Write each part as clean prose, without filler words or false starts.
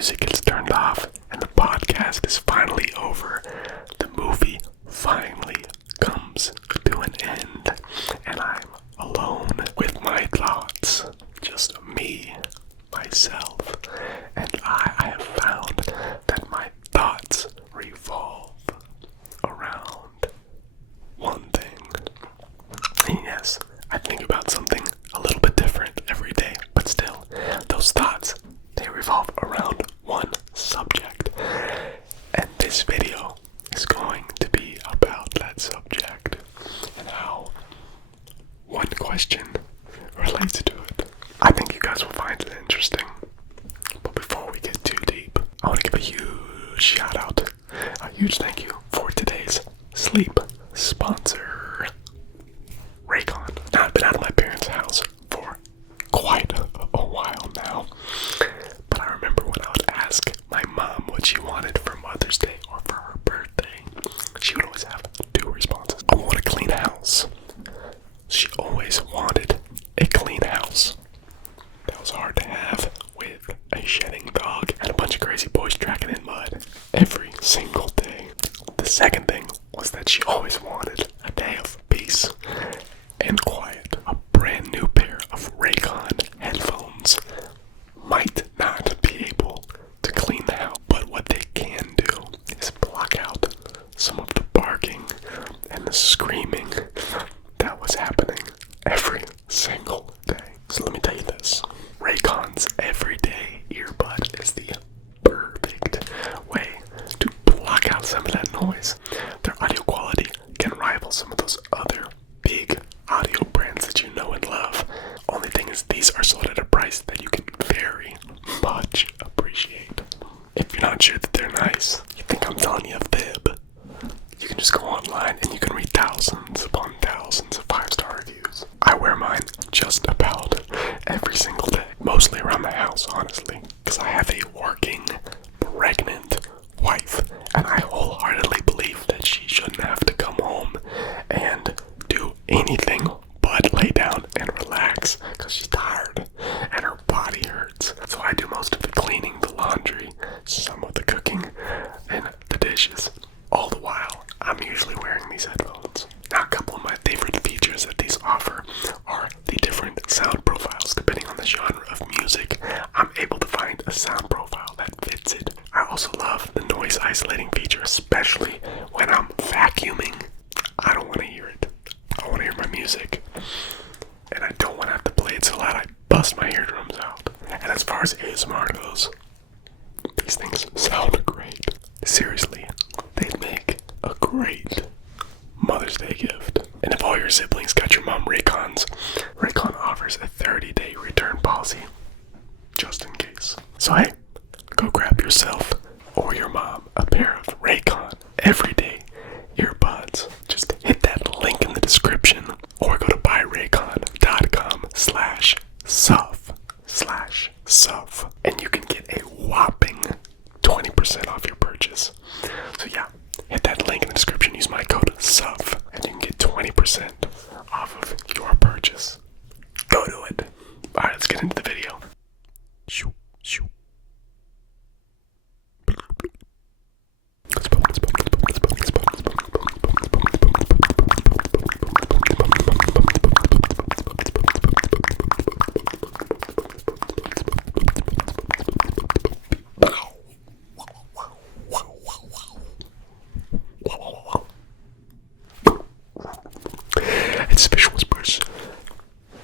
music gets turned off and the podcast is finally over. The movie finally comes to an end and I'm alone with my thoughts. Just me, myself, and I have found that my thoughts revolve around one thing. And yes, I think about something a little bit different every day, but still, those thoughts, they revolve around one subject. And this video is going to be about that subject and how one question relates to it. I think you guys will find it interesting. But before we get too deep, I want to give a huge shout out, a huge thank you for today's sleep sponsor, Raycon. Now, I've been out of my parents' house for quite a while now, but I remember when I would ask my mom what she wanted for Mother's Day or for her birthday, she would always have two responses. I want a clean house. She always wanted a clean house. That was hard to have with a shedding dog and a bunch of crazy boys tracking in mud every single day. The second thing was that she always wanted a day of peace and quiet. A brand new pair of Raycon headphones might not be able to clean the house, but what they can do is block out some of the barking and the screaming that was happening every single day. So let me tell you this. Raycon's everyday earbud is the perfect way to block out some of that noise. Their audio quality can rival some of those other big audio brands that you know and love. Only thing is, these are sold at a price that you can very much appreciate. If you're not sure that they're nice, you think I'm telling you a fib, you can just go online and you can read thousands upon thousands of 5-star reviews. I wear mine just about every single day, mostly around the house, honestly, because I have a working, pregnant wife, and I wholeheartedly believe that she shouldn't have to come home and do anything but lay down and relax because she's tired and her body hurts. So I do most of the cleaning, the laundry, some of the cooking, and the dishes. All the while, I'm usually wearing these headphones. Now, a couple of my favorite features that these offer are the different sound profiles. Depending on the genre of music, I'm able to find a sound profile that fits it. I also love the noise isolating feature, especially when I'm vacuuming. I don't want to hear it. I want to hear my music. And I don't want to have to play it so loud I bust my eardrums out. And as far as ASMR goes, these things sound great. Seriously, they'd make a great Mother's Day gift. And if all your siblings got your mom Raycons, Raycon offers a 30-day return policy, just in case. So hey, go grab yourself or your mom a pair of Raycon everyday earbuds. Just hit that link in the description or go to buyraycon.com/suff and you can get a whopping 20% off your purchase. So yeah, hit that link in the description, use my code SUFF, and you can get 20% off of your purchase. Go to it. Alright, let's get into the video. Shoo, shoo. It's Fish Whispers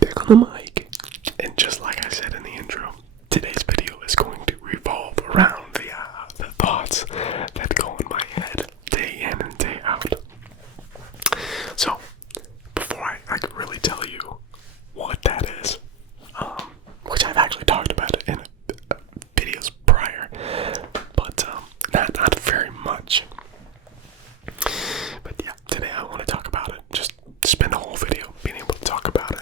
back on the mic, and just like I said in the intro, today's video is going to revolve around the thoughts that go in my head day in and day out. So before I could really tell you what that is, which I've actually talked about it in videos prior, but not very much. But yeah, today I want to talk about it. Just spend a whole video being able to talk about it.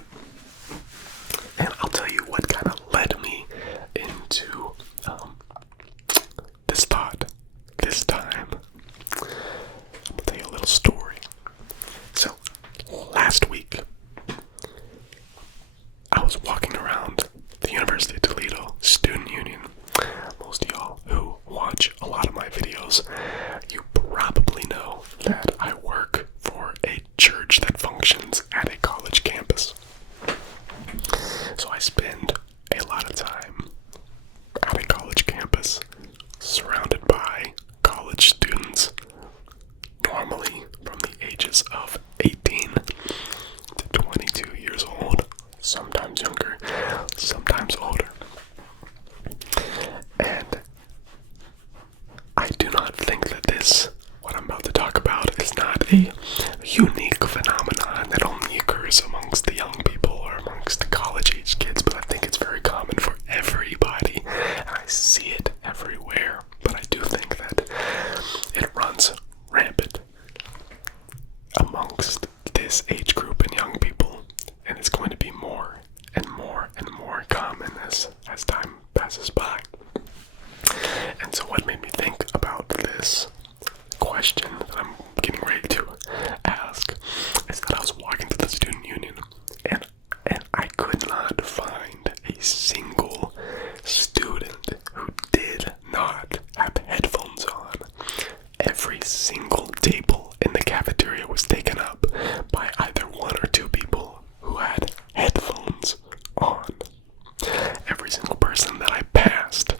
videos, you probably know that I work for a church that functions at a college campus. So I spend a lot of time at a college campus surrounded by college students, normally from the ages of 18 to 22 years old, sometimes younger, sometimes older. And I do not think that what I'm about to talk about, is not a unique phenomenon that only occurs amongst the young people or amongst the college-age kids, but I think it's very common for everybody, and I see it everywhere. But I do think that it runs rampant amongst this age group and young people, and it's going to be more and more and more common as time passes by. And so what made me think about this question that I'm getting ready to ask is that I was walking to the student union, and I could not find a single student who did not have headphones on. Every single table in the cafeteria was taken up by either one or two people who had headphones on. Every single person that I passed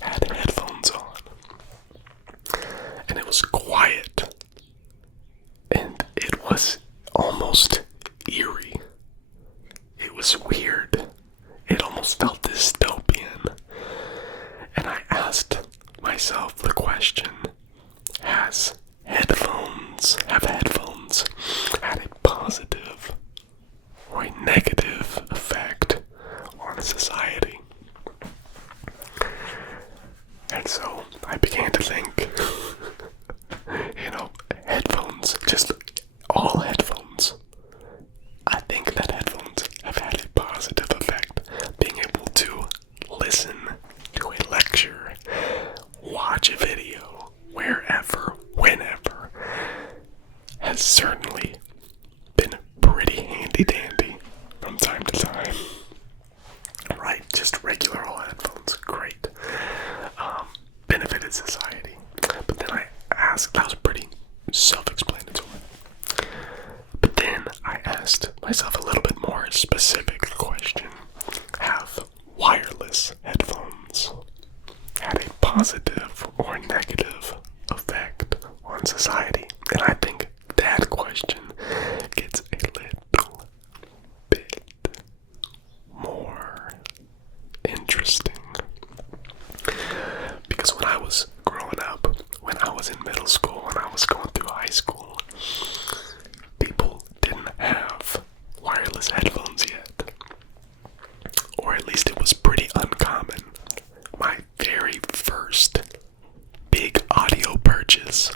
had headphones on. And it was quiet. And it was almost eerie. It was weird. It almost felt dystopian. And I asked myself the question, have headphones had a positive or a negative effect on society? And so I began to think, headphones, just all headphones. I think that headphones have had a positive effect. Being able to listen to a lecture, watch a video, wherever, whenever, has certainly been pretty handy-dandy from time to time. Right, just regular old headphones, great. Benefited society. But then I asked, that was pretty self-explanatory. But then I asked myself a little bit more specific question. Have wireless headphones had a positive or negative effect on society? And I think that question gets a little bit more interesting. Because when I was growing up, when I was in middle school, when I was going through high school, people didn't have wireless headphones yet. Or at least it was pretty uncommon. My very first big audio purchase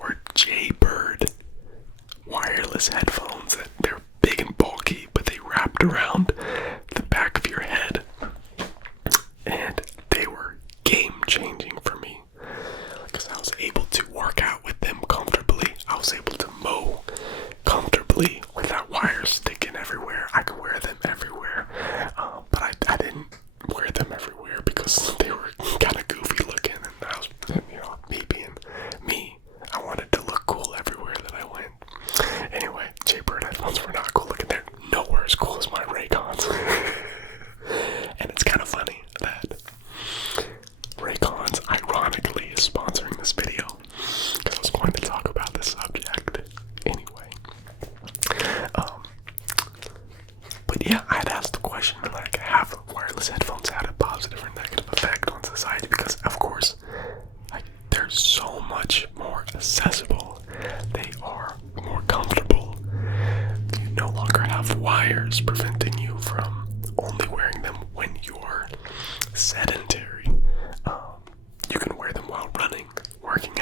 were Jaybird wireless headphones. They're big and bulky, but they wrapped around the back of your head. And they were game-changing for me, because I was able to work out with them comfortably. I was able to mow comfortably without wires sticking everywhere. I could wear them everywhere, but I didn't wear them everywhere because they were kind of goofy looking, and I was, me being me, I wanted to look cool everywhere that I went. Anyway, Jaybird headphones were not cool looking. They're nowhere as cool as my Raycons. And it's kind of funny that Raycon's ironically is sponsoring this video, because I was going to talk about this subject anyway. But yeah, I had asked the question, like, have wireless headphones had a positive or negative effect on society? Because of course, they're so much more accessible. They are more comfortable. You no longer have wires preventing you from only wearing them when you're sedentary. You can wear them while running, working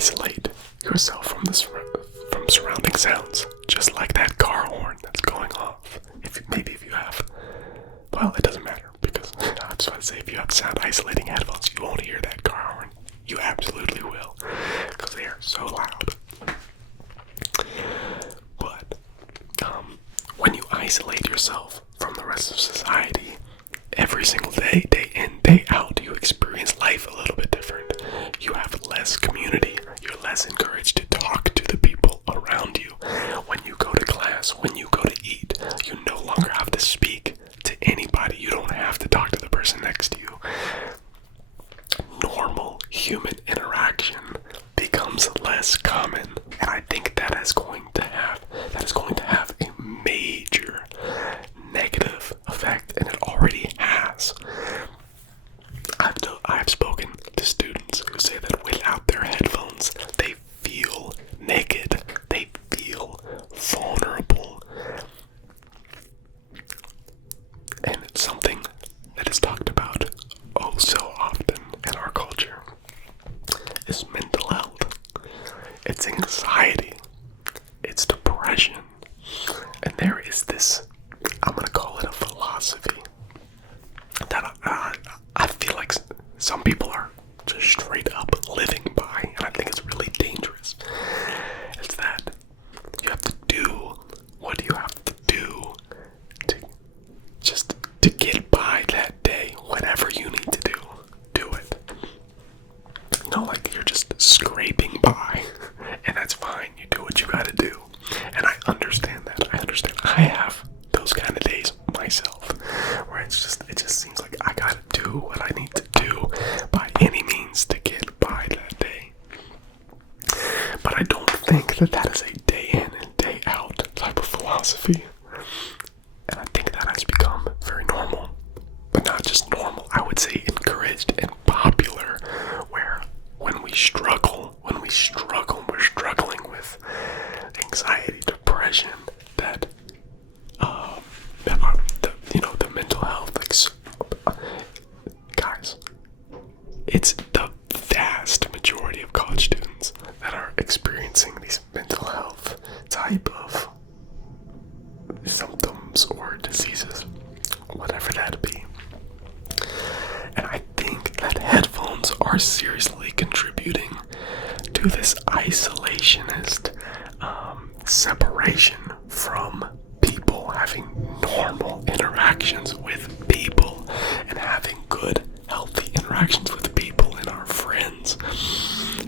isolate yourself from from surrounding sounds, just like that car horn that's going off. If you have, well, it doesn't matter, because I was about to say, if you have sound isolating headphones, you won't hear that car horn. You absolutely will, because they are so loud. But when you isolate yourself from the rest of society, every single day, day in, day out, you experience life a little bit different. You have less community. You're less encouraged to talk to the people around you. When you go to class, when you go to eat, you no longer have to speak to anybody. You don't have to talk to the person next to you. Normal human interaction becomes less common, and I think that is going to have a major negative effect, and it already has. I've spoken to students who say that without their headphones, they feel naked, they feel vulnerable, and it's something that is talked about oh so often in our culture is mental health. It's anxiety, it's depression, and there is this, I'm gonna call it a philosophy that I feel like some people are just straight up living by, and I think it's really dangerous. It's that you have to do what you have to do to get by that day. Whatever you need to do it. Like you're just scraping by, and that's fine. You do what you gotta do, and I understand that. I have those kind of days myself, where it just seems like I gotta do what I need to do by any means to get by that day. But I don't think that is a day in and day out type of philosophy, and I think that has become very normal, but not just normal. I would say encouraged and popular, where when we're struggling with anxiety, depression, that the mental health, guys, it's the vast majority of college students that are experiencing these mental health type of symptoms or diseases, whatever that be. And I think that headphones are seriously contributing to this isolationist separation from people, having normal interactions with people, and having good, healthy interactions with people and our friends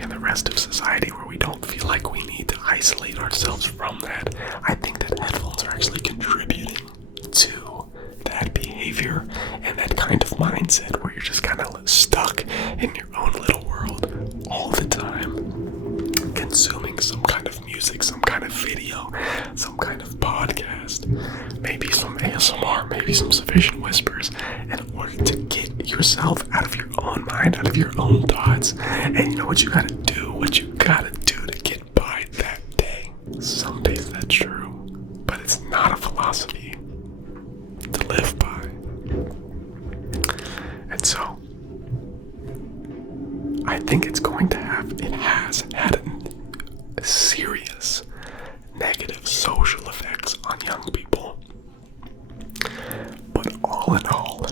and the rest of society, where we don't feel like we need to isolate ourselves from that. I think that headphones are actually contributing to that behavior and that kind of mindset, where you're just kind of stuck in your own little world all the time, consuming some kind of music, some kind of video, some kind of podcast, maybe some ASMR, maybe some sufficient whispers, in order to get yourself out of your own mind, out of your own thoughts. And you know what you gotta do? What you gotta do to get by that day. Some days that's true, but it's not a philosophy to live by. And so I think it has had serious negative social effects on young people. But all in all,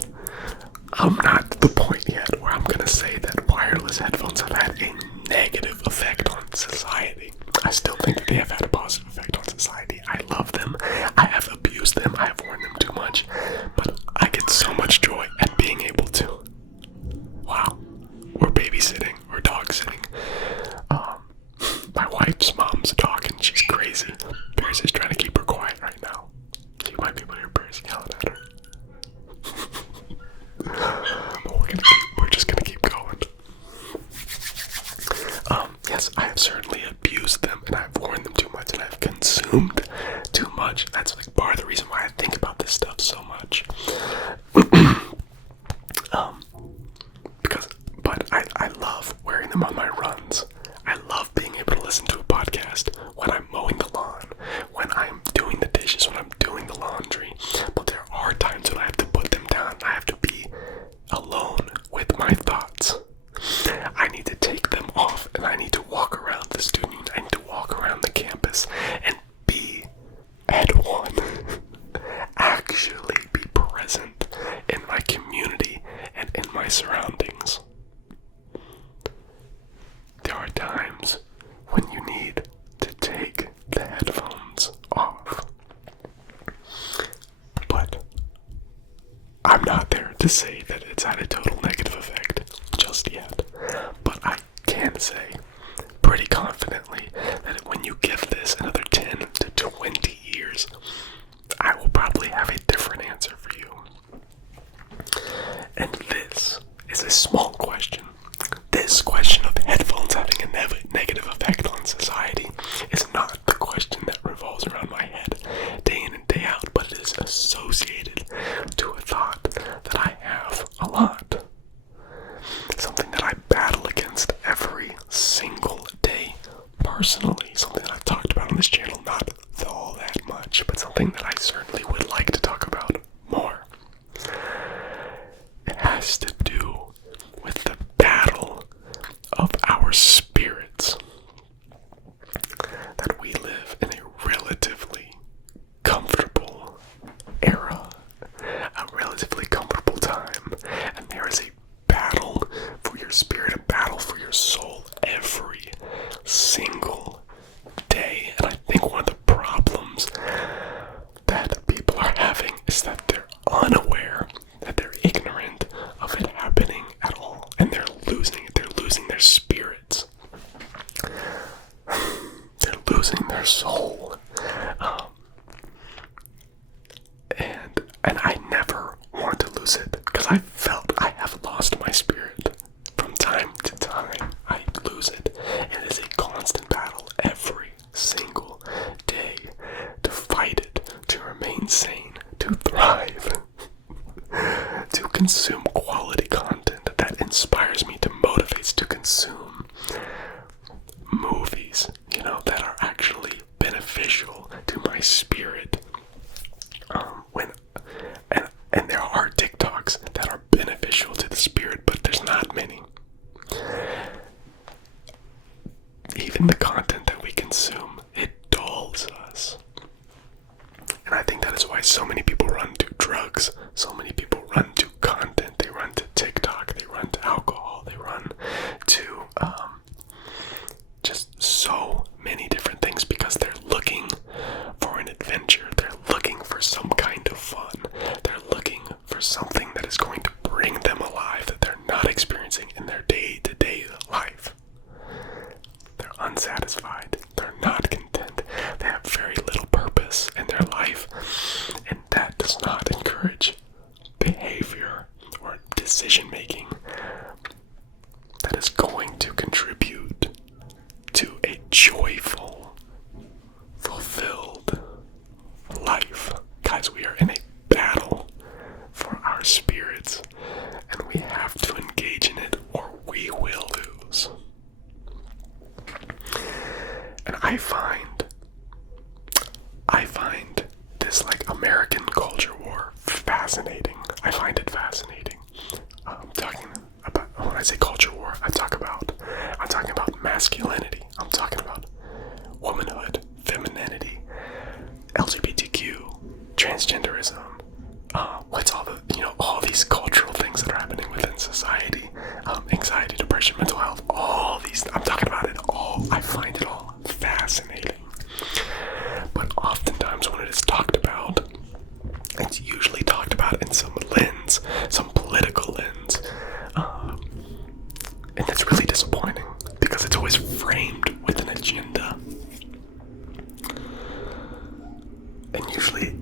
I'm not at the point yet where I'm gonna say that wireless headphones have had a negative effect on society. I still think that they have had a positive effect on society. I love them. I have abused them. I have worn them too much. But I get so much joy at being able to. Wow. We're babysitting. We're dog sitting. My wife's mom's a dog and she's crazy. Paris is trying to keep her quiet right now. So you might be able to hear Paris yelling at her. But we're just gonna keep going. Yes, I have certainly abused them, and I've worn them too much, and I've consumed too much. That's like part of the reason why I think about this stuff so much. But I love wearing them on my runs. I love being able to listen to a podcast when I'm mowing the lawn, when I'm doing the dishes, when I'm doing the laundry. But there are times when I have to put them down. I have to be alone with my thoughts. I need to take them off, and I need to walk around confidently that when you give this another 10 to 20 years, I will probably have a different answer for you. And this is a small question. This question of headphones having a negative effect on society is not the question that revolves around my head day in and day out, but it is associated to a thought that I have a lot. Something that I battle against every single day personally. Something that I've talked about on this channel, not all that much, but something that I certainly would like to talk about more. It has to do with the battle of our spirits. That we live in a relatively comfortable era, a relatively comfortable time, and there is a battle for your spirit, a battle for your soul every single day. And I think one of the problems that people are having is that they're unaware, that they're ignorant of it happening at all, and they're losing it. They're losing their spirits. They're losing their soul. And I never want to lose it, because I felt I have lost my spirit. From time to time, I lose it. And it is a constant battle every single day to fight it, to remain sane, to thrive, to consume quality content that inspires me, to motivates, to consume movies, that are actually beneficial to my spirit. And there are TikToks that are beneficial to the spirit, but there's not many. Even the content that we consume, it dulls us. And I think that is why so many people run to drugs, so many people run to content, they run to TikTok, they run to alcohol, they run to just so many different things, because they're looking for an adventure, they're looking for some kind of fun, they're looking for something that is going to bring them alive that they're not experiencing in their day-to-day life. They're unsatisfied, they're not content, they have very little purpose in their life, and that does not encourage behavior or decision making that is going to contribute to a joyful, fulfilled life. Guys, we are in a battle for our spirits, and we have to engage in it or we will lose. And I find this American culture war fascinating. I find it fascinating. Talking about, when I say culture war, I'm talking about masculinity. I'm talking about womanhood, femininity, LGBTQ, transgenderism. What's all these cultural things that are happening within society? Anxiety, depression, mental health, all these. I'm talking about it all. I find it all fascinating. But oftentimes when it is talked about, it's usually talked about in some lens, some political lens. And it's really disappointing, because it's always framed with an agenda. And usually,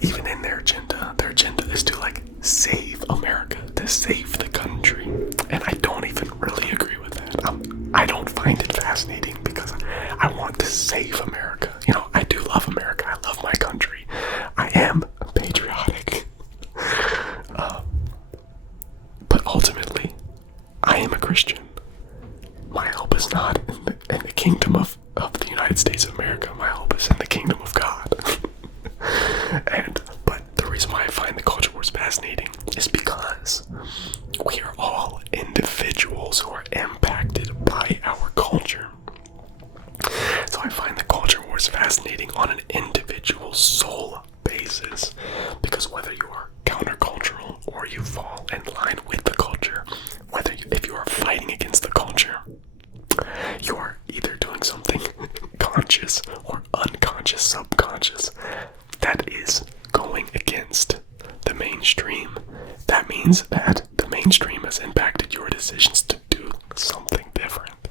even in their agenda is to save America, to save the country. And I don't even really agree with that. I don't find it fascinating, because I want to save America. I do love America. I love my country. I am patriotic. But ultimately, I am a Christian. My hope is not in the kingdom of the United States of America. My hope is in the kingdom of God. But the reason why I find the culture wars fascinating is because we are all individuals who are impacted by our culture. So I find the culture wars fascinating on an individual soul basis, because whether you are countercultural or you fall in line with the culture, if you are fighting against the culture, you are either doing something conscious or unconscious, subconscious, that is going against the mainstream. That means that the mainstream has impacted your decisions to do something different.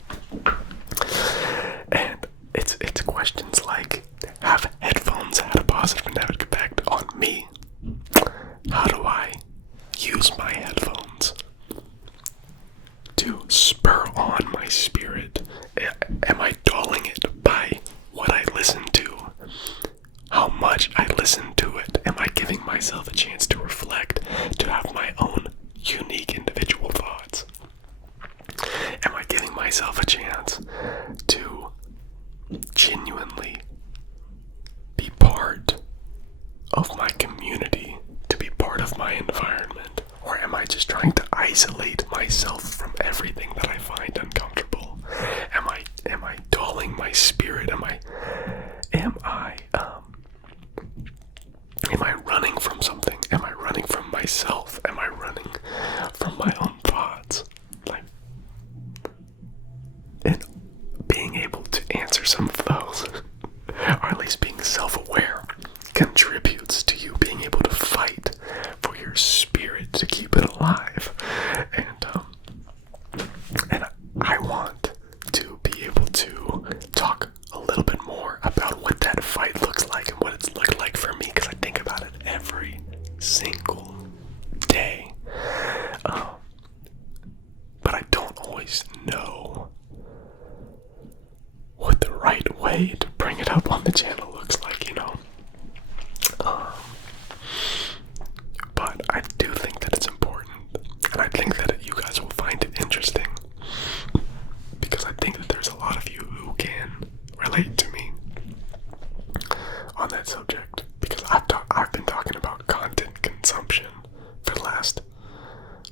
genuinely be part of my community, to be part of my environment? Or am I just trying to isolate myself from everything that I find uncomfortable? Am I dulling my spirit? Am I running from something? Am I running from myself? Am I running from my own thoughts? And being able to answer some of those, or at least being self-aware, contributes to you being able to fight for your spirit, to keep it alive. And I want to be able to talk a little bit more about what that fight looks like and what it's looked like for me, because I think about it every single day. But I don't always know what the right way to bring it up on the channel looks like, you know. But I do think that it's important, and I think that you guys will find it interesting, because I think that there's a lot of you who can relate to me on that subject, because I've been talking about content consumption for the last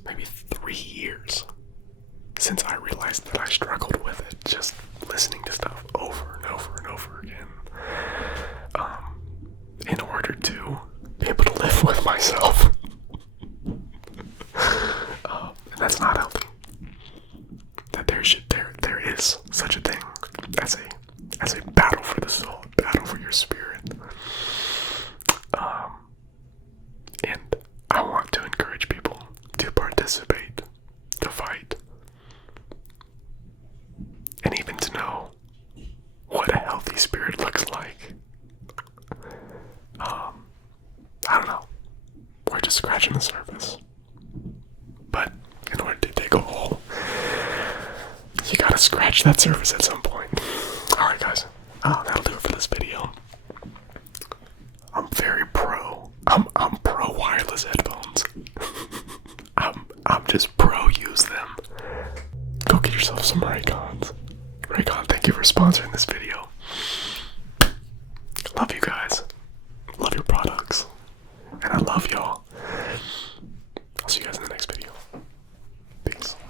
maybe 3 years, since I realized that I struggled with it, just listening to stuff over and over and over again, in order to be able to live with myself. And that's not healthy. That there is such a thing as a battle for the soul, a battle for your spirit. And I want to encourage people to participate, to fight, and even to know what a healthy spirit looks like. I don't know. We're just scratching the surface. But in order to dig a hole, you gotta scratch that surface at some point. Alright guys, that'll do it for this video. I'm very pro. I'm pro wireless headphones. I'm just pro use them. Go get yourself some Raycons. Raycon, thank you for sponsoring this video. Love you guys.